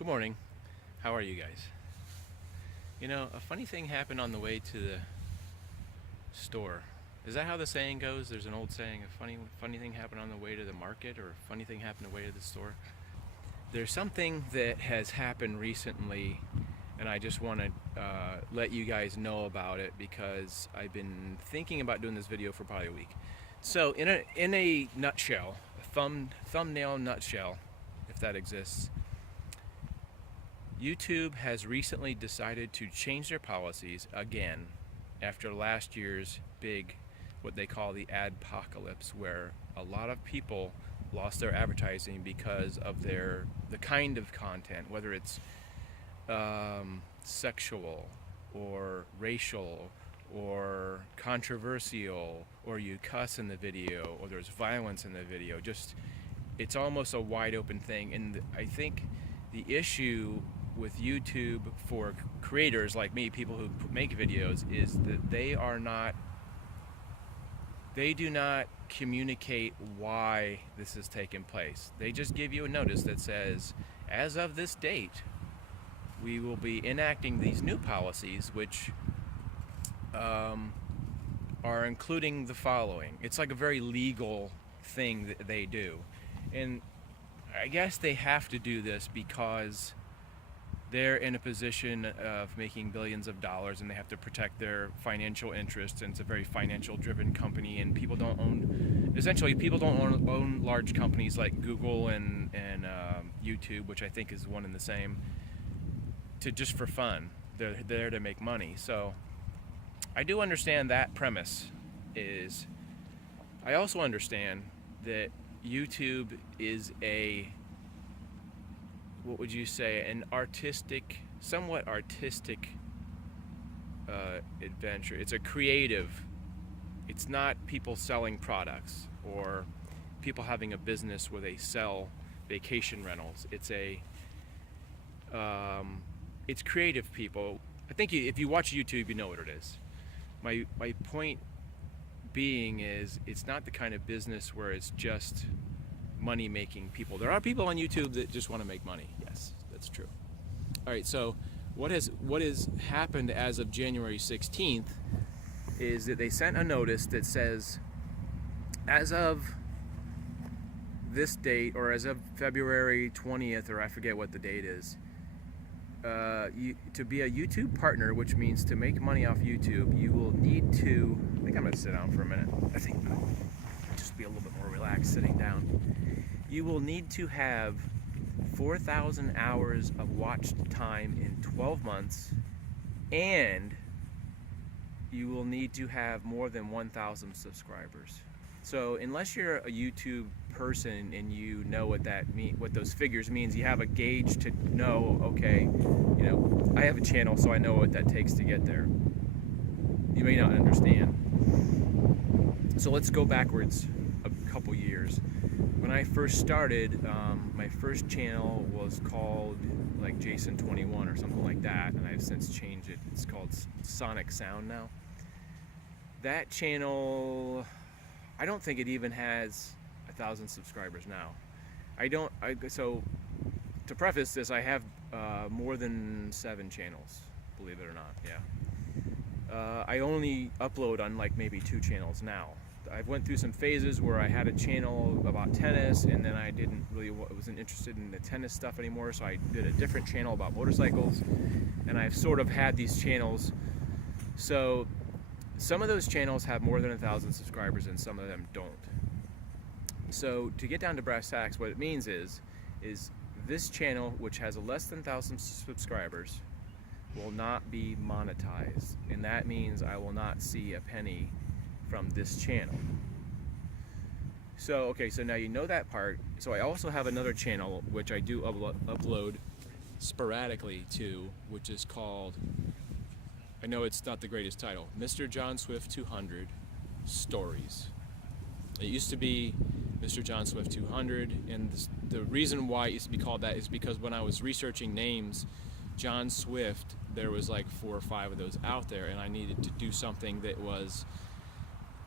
Good morning. How are you guys? You know, a funny thing happened on the way to the store. Is that how the saying goes? There's an old saying, a funny thing happened on the way to the market, or a funny thing happened on the way to the store. There's something that has happened recently, and I just want to let you guys know about it because I've been thinking about doing this video for probably a week. So, in a nutshell, a thumbnail nutshell, if that exists, YouTube has recently decided to change their policies again after last year's big, what they call the adpocalypse, where a lot of people lost their advertising because of the kind of content, whether it's sexual or racial or controversial, or you cuss in the video, or there's violence in the video. Just, it's almost a wide open thing. And I think the issue with YouTube for creators like me, people who make videos, is that they do not communicate why this is taking place. They just give you a notice that says, as of this date, we will be enacting these new policies, which are including the following. It's like a very legal thing that they do. And I guess they have to do this because they're in a position of making billions of dollars, and they have to protect their financial interests, and it's a very financial driven company, and people don't own large companies like Google and YouTube, which I think is one and the same, just for fun. They're there to make money. So I do understand that premise. I also understand that YouTube is what would you say, an somewhat artistic adventure. It's a creative. It's not people selling products or people having a business where they sell vacation rentals. It's creative people. I think if you watch YouTube, you know what it is. My point being is, it's not the kind of business where it's just money-making people. There are people on YouTube that just want to make money. Yes, that's true. All right, so what has happened as of January 16th is that they sent a notice that says, as of this date, or as of February 20th, or I forget what the date is, to be a YouTube partner, which means to make money off YouTube, you will need to, I think I'm going to sit down for a minute. I think I'll just be a little bit more relaxed sitting down. You will need to have 4,000 hours of watch time in 12 months, and you will need to have more than 1,000 subscribers. So unless you're a YouTube person and you know what those figures means, you have a gauge to know, okay, I have a channel, so I know what that takes to get there. You may not understand. So let's go backwards a couple years. When I first started, my first channel was called like Jason21 or something like that, and I've since changed it. It's called Sonic Sound now. That channel, I don't think it even has 1,000 subscribers now. So to preface this, I have more than 7 channels, believe it or not. Yeah. I only upload on like maybe 2 channels now. I went through some phases where I had a channel about tennis, and then I wasn't interested in the tennis stuff anymore, so I did a different channel about motorcycles, and I've sort of had these channels. So some of those channels have more than 1,000 subscribers, and some of them don't. So to get down to brass tacks, what it means is this channel, which has less than 1,000 subscribers, will not be monetized, and that means I will not see a penny from this channel. So okay, so now you know that part. So I also have another channel which I do upload sporadically to, which is called, I know it's not the greatest title, Mr. John Swift 200 Stories. It used to be Mr. John Swift 200, and the reason why it used to be called that is because when I was researching names, John Swift, there was like 4 or 5 of those out there, and I needed to do something that was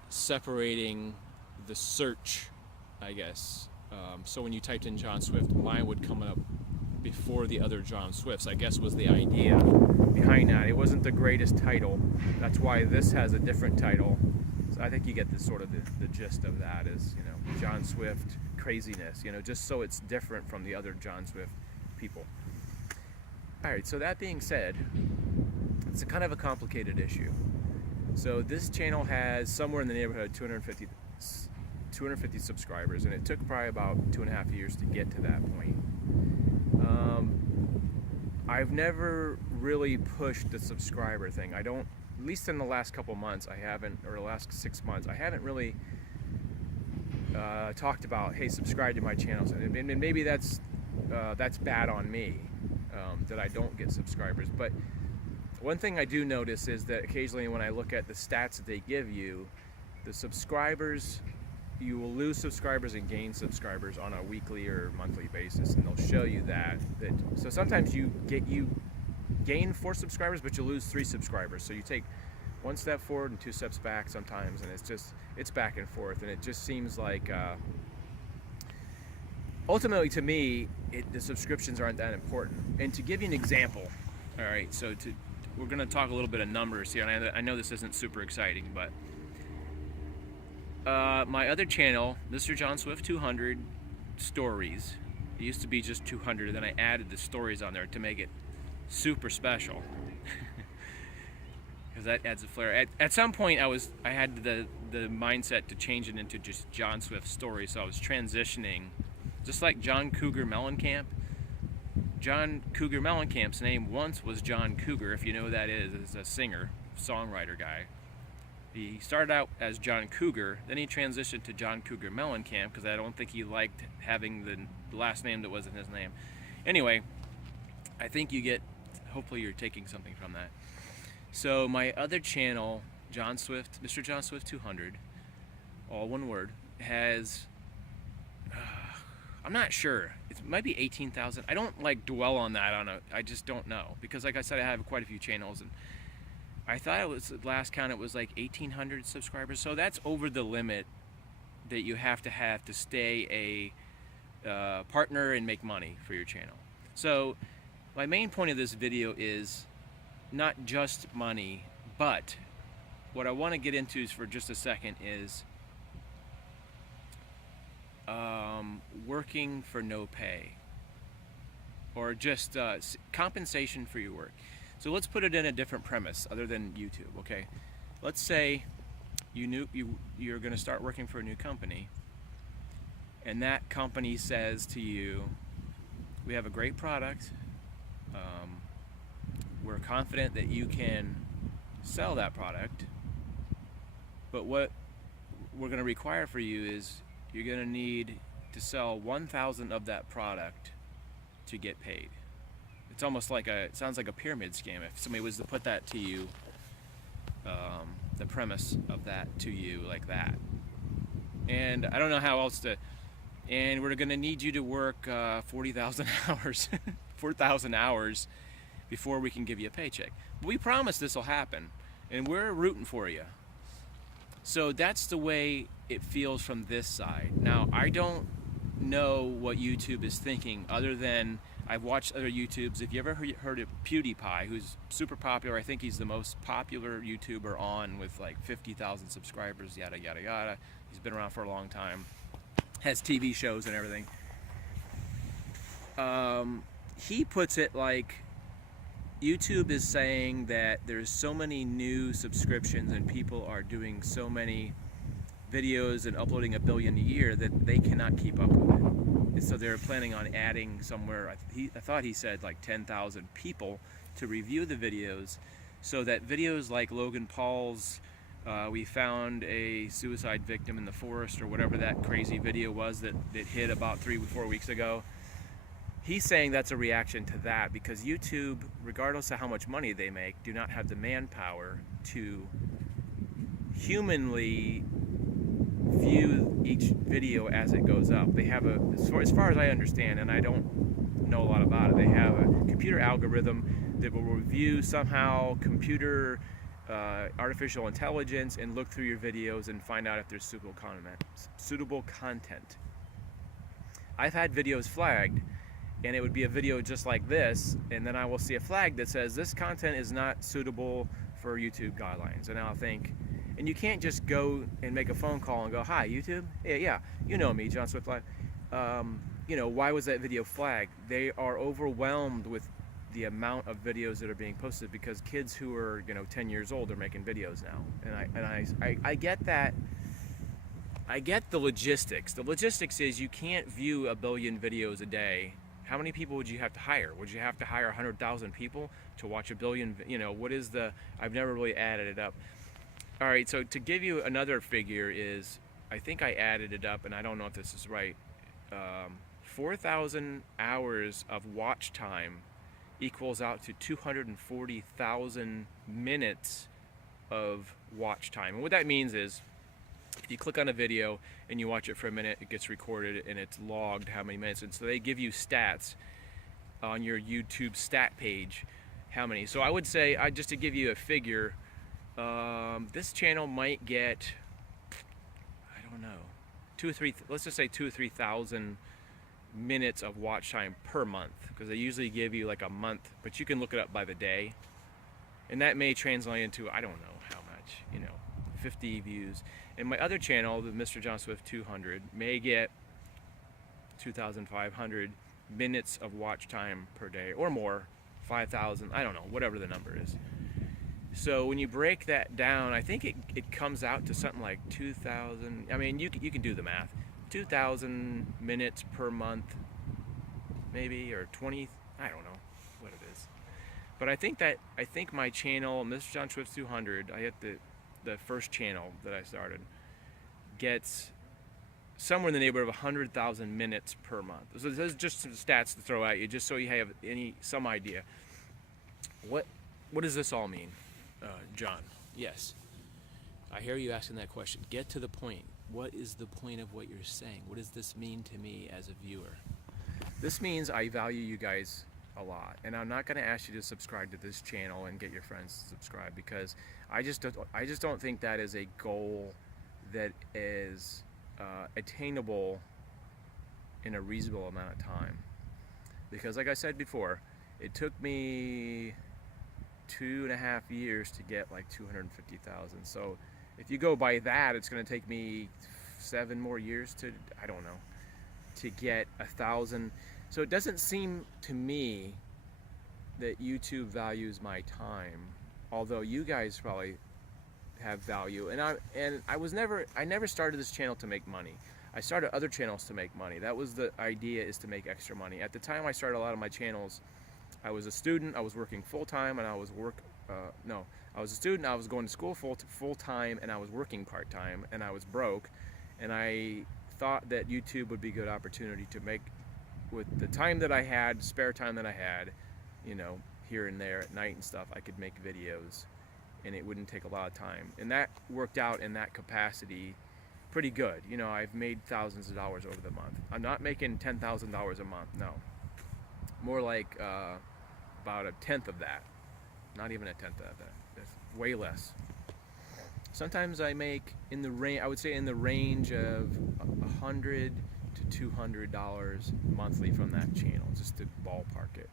separating the search, I guess. So when you typed in John Swift, mine would come up before the other John Swifts, I guess was the idea behind that. It wasn't the greatest title. That's why this has a different title. So I think you get the sort of the gist of that is, you know, John Swift craziness, you know, just so it's different from the other John Swift people. All right, so that being said, it's a kind of a complicated issue. So this channel has somewhere in the neighborhood of 250 subscribers, and it took probably about 2.5 years to get to that point. I've never really pushed the subscriber thing. I don't, at least in the last couple months, I haven't, or the last 6 months, I haven't really talked about, hey, subscribe to my channels. And maybe that's bad on me, that I don't get subscribers. But one thing I do notice is that occasionally when I look at the stats that they give you, the subscribers, you will lose subscribers and gain subscribers on a weekly or monthly basis, and they'll show you that. So sometimes you gain 4 subscribers, but you lose 3 subscribers. So you take 1 step forward and 2 steps back sometimes, and it's back and forth, and it just seems like ultimately to me the subscriptions aren't that important. And to give you an example, all right, so we're going to talk a little bit of numbers here, and I know this isn't super exciting, but my other channel, Mr. John Swift 200 Stories, it used to be just 200, and then I added the stories on there to make it super special, because that adds a flair. At some point, I had the mindset to change it into just John Swift Stories, so I was transitioning, just like John Cougar Mellencamp. John Cougar Mellencamp's name once was John Cougar, if you know who that is a singer, songwriter guy. He started out as John Cougar, then he transitioned to John Cougar Mellencamp because I don't think he liked having the last name that wasn't his name. Anyway, I think hopefully you're taking something from that. So my other channel, John Swift, Mr. John Swift 200, all one word, has, I'm not sure, it might be 18,000. I don't like dwell on that I just don't know, because like I said, I have quite a few channels, and I thought it was, at last count, it was like 1,800 subscribers. So that's over the limit that you have to stay a partner and make money for your channel. So my main point of this video is not just money, but what I want to get into for just a second is working for no pay, or just compensation for your work. So let's put it in a different premise other than YouTube, okay? Let's say you're going to start working for a new company, and that company says to you, we have a great product, we're confident that you can sell that product, but what we're going to require for you is you're going to need to sell 1,000 of that product to get paid. It's almost like it sounds like a pyramid scheme if somebody was to put that to you, the premise of that to you like that. And I don't know how else to, and we're going to need you to work 40,000 hours, 4,000 hours before we can give you a paycheck. But we promise this will happen, and we're rooting for you. So that's the way it feels from this side. Now, I don't know what YouTube is thinking, other than I've watched other YouTubes. If you ever heard of PewDiePie, who's super popular, I think he's the most popular YouTuber on, with like 50,000 subscribers, yada yada yada. He's been around for a long time, has TV shows and everything. He puts it like YouTube is saying that there's so many new subscriptions and people are doing so many videos and uploading 1 billion a year that they cannot keep up with it. And so they're planning on adding somewhere, I thought he said like 10,000 people to review the videos, so that videos like Logan Paul's we found a suicide victim in the forest, or whatever that crazy video was that hit about 3 or 4 weeks ago. He's saying that's a reaction to that, because YouTube, regardless of how much money they make, do not have the manpower to humanly view each video as it goes up. They have as far as I understand, and I don't know a lot about it, they have a computer algorithm that will review somehow computer artificial intelligence and look through your videos and find out if there's suitable content. I've had videos flagged, and it would be a video just like this, and then I will see a flag that says this content is not suitable for YouTube guidelines, and I'll think, and you can't just go and make a phone call and go, hi YouTube, yeah, you know me, John Swift Live. You know, why was that video flagged? They are overwhelmed with the amount of videos that are being posted because kids who are, you know, 10 years old are making videos now, and I get that. I get the logistics. The logistics is you can't view a billion videos a day. How many people would you have to hire? Would you have to hire 100,000 people to watch a billion? You know, what is the, I've never really added it up. All right, so to give you another figure is, I think I added it up, and I don't know if this is right. 4,000 hours of watch time equals out to 240,000 minutes of watch time. And what that means is, if you click on a video and you watch it for a minute, it gets recorded and it's logged how many minutes. And so they give you stats on your YouTube stat page, how many. So I would say, just to give you a figure, this channel might get, I don't know, 2 or 3, let's just say 2 or 3,000 minutes of watch time per month, because they usually give you like a month, but you can look it up by the day. And that may translate into, I don't know how much, you know, 50 views. And my other channel, the Mr. John Swift 200, may get 2,500 minutes of watch time per day or more, 5,000, I don't know, whatever the number is. So when you break that down, I think it comes out to something like 2,000, I mean, you can do the math, 2,000 minutes per month, maybe, or 20, I don't know what it is. But I think my channel, Mr. John Swift 200, I hit the first channel that I started, gets somewhere in the neighborhood of 100,000 minutes per month. So this is just some stats to throw at you, just so you have some idea. What does this all mean, John? Yes, I hear you asking that question. Get to the point. What is the point of what you're saying? What does this mean to me as a viewer? This means I value you guys a lot, and I'm not going to ask you to subscribe to this channel and get your friends to subscribe, because I just don't think that is a goal that is attainable in a reasonable amount of time. Because like I said before, it took me 2.5 years to get like 250,000. So if you go by that, it's going to take me 7 more years to, I don't know, to get 1,000. So it doesn't seem to me that YouTube values my time, although you guys probably have value. And I never started this channel to make money. I started other channels to make money. That was the idea, is to make extra money. At the time I started a lot of my channels, I was a student, I was working full-time, and I was I was a student, I was going to school full-time, and I was working part-time, and I was broke, and I thought that YouTube would be a good opportunity to make, with the time that I had, spare time that I had, you know, here and there at night and stuff, I could make videos, and it wouldn't take a lot of time. And that worked out in that capacity pretty good. You know, I've made thousands of dollars over the month. I'm not making $10,000 a month, no. More like about 1/10 of that. Not even 1/10 of that. That's way less. Sometimes I make in the range, I would say in the range of $100 to $200 monthly from that channel, just to ballpark it.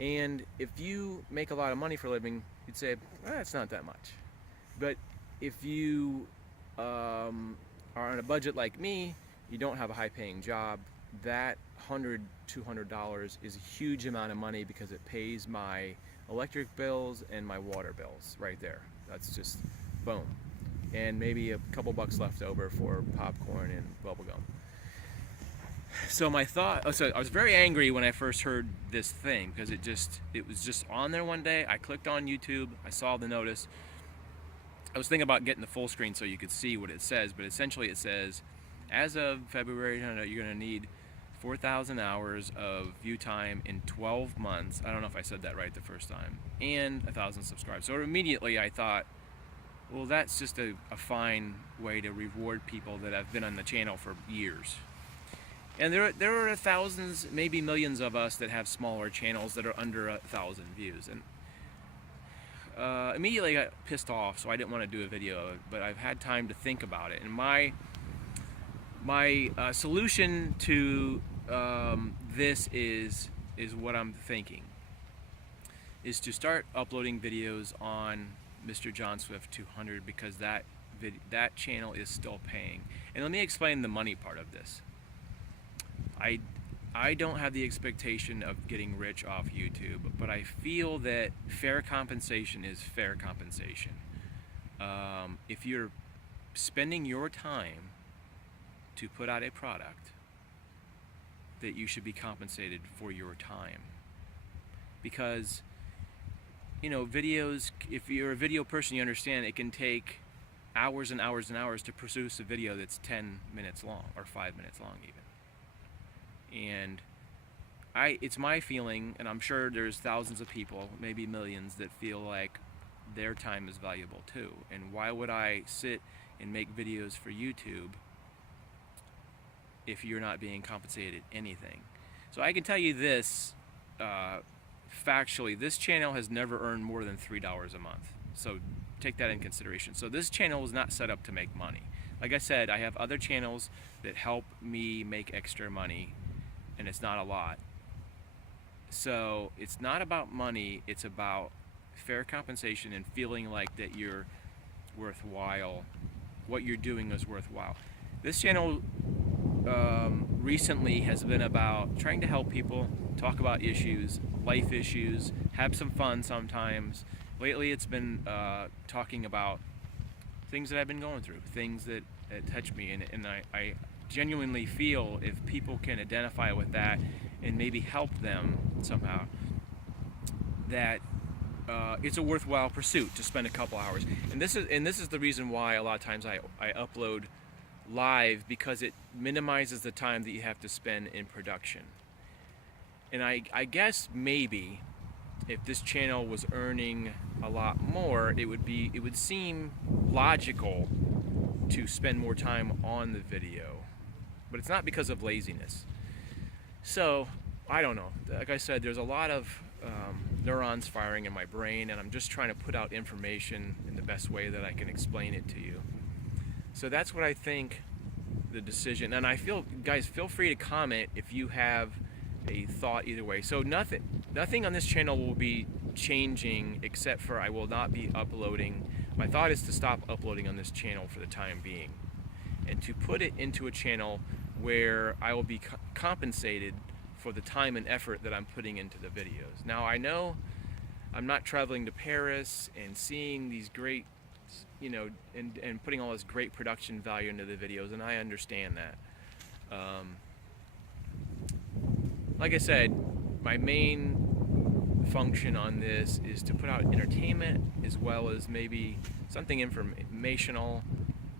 And if you make a lot of money for a living, you'd say, it's not that much. But if you are on a budget like me, you don't have a high-paying job, that $100, $200 is a huge amount of money, because it pays my electric bills and my water bills right there. That's just boom. And maybe a couple bucks left over for popcorn and bubblegum. So my thought, so I was very angry when I first heard this thing, because it was just on there one day. I clicked on YouTube, I saw the notice. I was thinking about getting the full screen so you could see what it says, but essentially it says, as of February, you're going to need 4,000 hours of view time in 12 months. I don't know if I said that right the first time. And 1,000 subscribers. So immediately I thought, well, that's just a fine way to reward people that have been on the channel for years. And there are thousands, maybe millions of us that have smaller channels that are under 1,000 views. And immediately I got pissed off, so I didn't want to do a video of it, but I've had time to think about it. And my solution to this is what I'm thinking, is to start uploading videos on Mr. John Swift 200, because that channel is still paying. And let me explain the money part of this. I don't have the expectation of getting rich off YouTube, but I feel that fair compensation is fair compensation. If you're spending your time to put out a product, that you should be compensated for your time. Because, you know, videos, if you're a video person, you understand it can take hours and hours and hours to produce a video that's 10 minutes long or 5 minutes long even. And it's my feeling, and I'm sure there's thousands of people, maybe millions, that feel like their time is valuable too. And why would I sit and make videos for YouTube if you're not being compensated anything? So I can tell you this, factually, this channel has never earned more than $3 a month. So take that in consideration. So this channel is not set up to make money. Like I said, I have other channels that help me make extra money, and it's not a lot. So it's not about money, it's about fair compensation and feeling like that you're worthwhile, what you're doing is worthwhile. This channel recently has been about trying to help people talk about issues, life issues, have some fun sometimes. Lately it's been talking about things that I've been going through, things that touch me, and I genuinely feel if people can identify with that and maybe help them somehow, that it's a worthwhile pursuit to spend a couple hours. And this is the reason why a lot of times I upload live, because it minimizes the time that you have to spend in production. And I guess maybe if this channel was earning a lot more, it would seem logical to spend more time on the video. But it's not because of laziness. So I don't know. Like I said, there's a lot of neurons firing in my brain, and I'm just trying to put out information in the best way that I can explain it to you. So that's what I think the decision. And I feel, guys, feel free to comment if you have a thought either way. So nothing on this channel will be changing, except for I will not be uploading. My thought is to stop uploading on this channel for the time being, and to put it into a channel where I will be compensated for the time and effort that I'm putting into the videos. Now I know I'm not traveling to Paris and seeing these great, you know, and putting all this great production value into the videos, and I understand that. Like I said, my main function on this is to put out entertainment, as well as maybe something informational,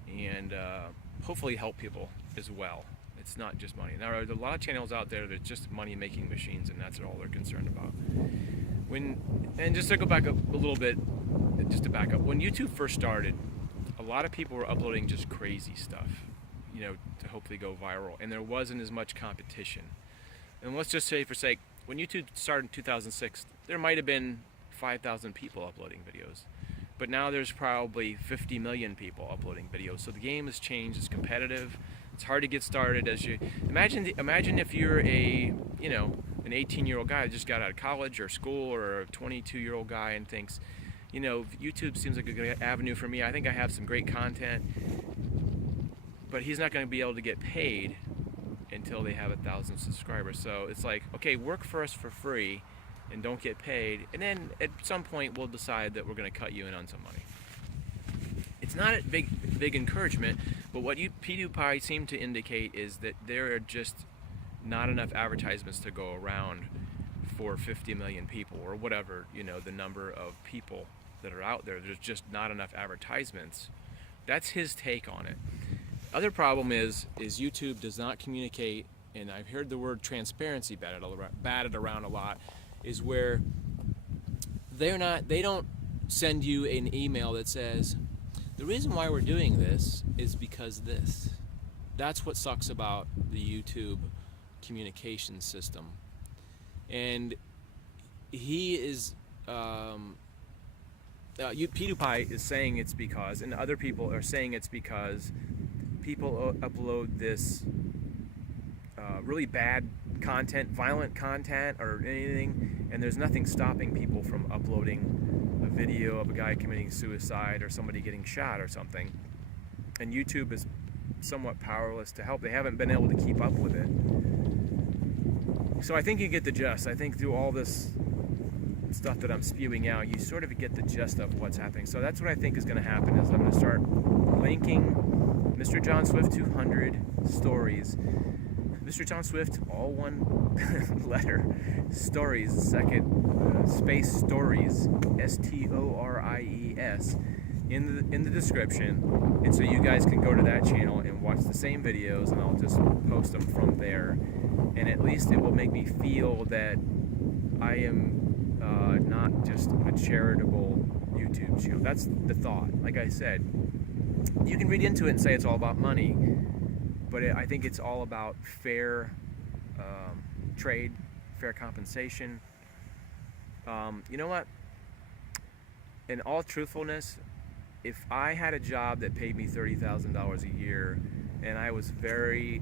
and hopefully help people as well. It's not just money. Now, there's a lot of channels out there that are just money-making machines, and that's all they're concerned about. And just to go back up a little bit, just to back up, when YouTube first started, a lot of people were uploading just crazy stuff, you know, to hopefully go viral, and there wasn't as much competition. And let's just say, for sake, when YouTube started in 2006, there might have been 5,000 people uploading videos. But now there's probably 50 million people uploading videos. So the game has changed. It's competitive. It's hard to get started. As you imagine if you're a, you know, an 18-year-old guy that just got out of college or school, or a 22-year-old guy and thinks, you know, YouTube seems like a good avenue for me. I think I have some great content, but he's not going to be able to get paid until they have 1,000 subscribers. So it's like, okay, work for us for free and don't get paid, and then at some point we'll decide that we're going to cut you in on some money. It's not a big encouragement, but what PewDiePie seemed to indicate is that there are just not enough advertisements to go around for 50 million people, or whatever, you know, the number of people that are out there. There's just not enough advertisements. That's his take on it. Other problem is YouTube does not communicate, and I've heard the word transparency batted around a lot, is where they don't send you an email that says, the reason why we're doing this is because this. That's what sucks about the YouTube communication system. And he is, PewDiePie is saying it's because, and other people are saying it's because people upload this really bad content, violent content, or anything, and there's nothing stopping people from uploading a video of a guy committing suicide or somebody getting shot or something. And YouTube is somewhat powerless to help. They haven't been able to keep up with it. So I think you get the gist. I think through all this stuff that I'm spewing out, you sort of get the gist of what's happening. So that's what I think is going to happen, is I'm going to start linking Mr. John Swift 200 stories. Mr. John Swift, all one letter, stories, second space stories, STORIES, in the description, and so you guys can go to that channel and watch the same videos, and I'll just post them from there, and at least it will make me feel that I am not just a charitable YouTube channel. That's the thought. Like I said, you can read into it and say it's all about money, but I think it's all about fair trade, fair compensation. You know what? In all truthfulness, if I had a job that paid me $30,000 a year and I was very,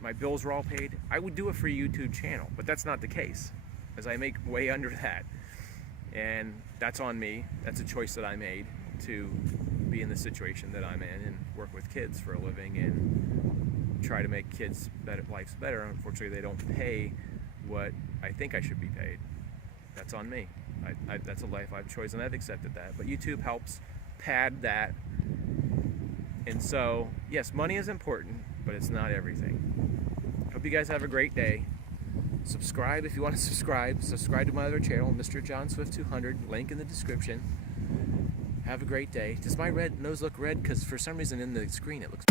my bills were all paid, I would do a free YouTube channel. But that's not the case, as I make way under that. And that's on me. That's a choice that I made to be in the situation that I'm in and work with kids for a living and try to make kids' lives better. Unfortunately, they don't pay what I think I should be paid. That's on me. That's a life I've chosen, and I've accepted that. But YouTube helps pad that. And so, yes, money is important, but it's not everything. Hope you guys have a great day. Subscribe if you want to subscribe. Subscribe to my other channel, Mr. John Swift 200. Link in the description. Have a great day. Does my red nose look red? Because for some reason in the screen it looks...